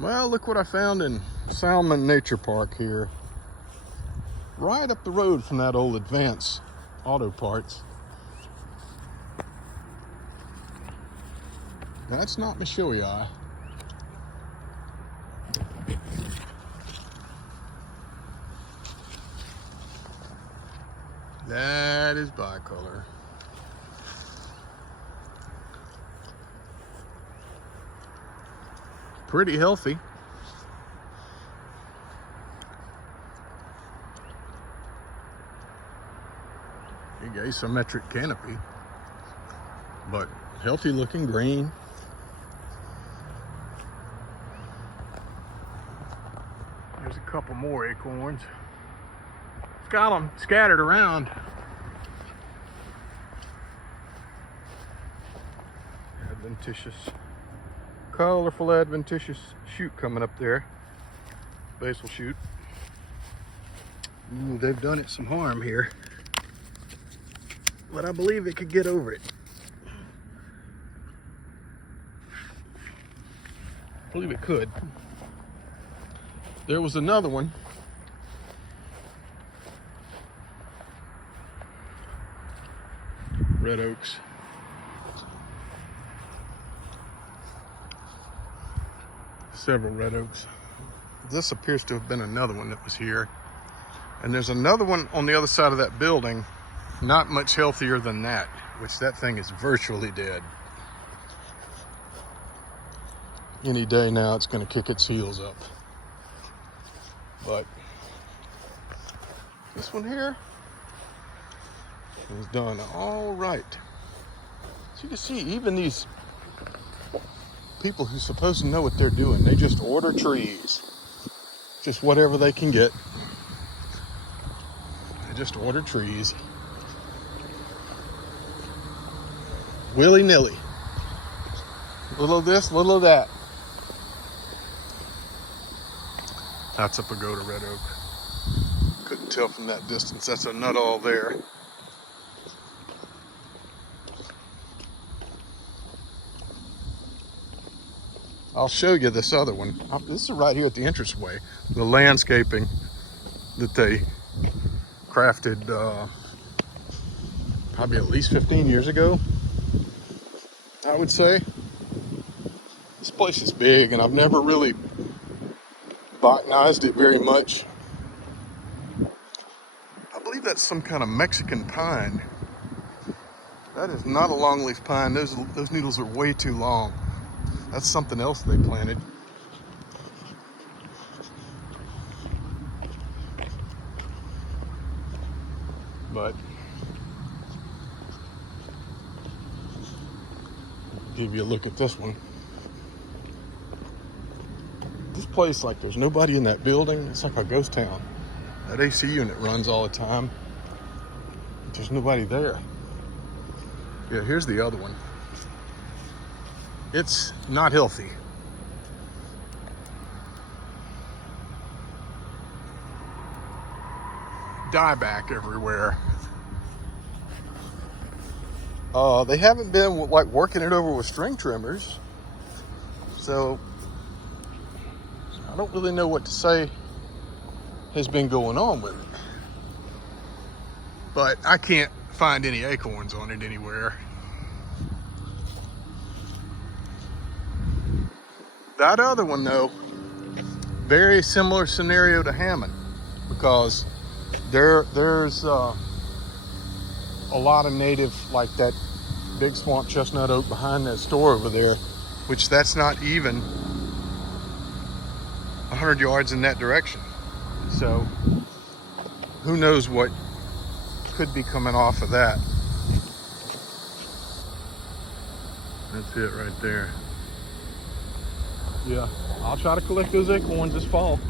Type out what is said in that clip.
Well, look what I found in Salmen Nature Park here. Right up the road from that old Advance Auto Parts. That's not Michoii. That is bicolor. Pretty healthy. Big asymmetric canopy, but healthy looking green. There's a couple more acorns. It's got them scattered around. Adventitious, colorful adventitious shoot coming up there. Basil shoot. Ooh, they've done it some harm here, but I believe it could get over it. I believe it could. There was another one. Red oaks. Several red oaks. This appears to have been another one that was here. And there's another one on the other side of that building, not much healthier than that, which that thing is virtually dead. Any day now it's going to kick its heels up. But this one here is done all right. So you can see even these people who're supposed to know what they're doing, they just order trees. Just whatever they can get. They just order trees. Willy-nilly. Little of this, little of that. That's a pagoda red oak. Couldn't tell from that distance. That's a nut all there. I'll show you this other one. This is right here at the entranceway. The landscaping that they crafted probably at least 15 years ago, I would say. This place is big and I've never really botanized it very much. I believe that's some kind of Mexican pine. That is not a longleaf pine. Those needles are way too long. That's something else they planted. But give you a look at this one. This place, like, there's nobody in that building. It's like a ghost town. That AC unit runs all the time. There's nobody there. Yeah, here's the other one. It's not healthy. Dieback everywhere. They haven't been like working it over with string trimmers, so I don't really know what to say has been going on with it. But I can't find any acorns on it anywhere. That other one, though, very similar scenario to Hammond, because there's a lot of native, like that big swamp chestnut oak behind that store over there, which that's not even 100 yards in that direction. So who knows what could be coming off of that. That's it right there. Yeah, I'll try to collect those acorns this fall.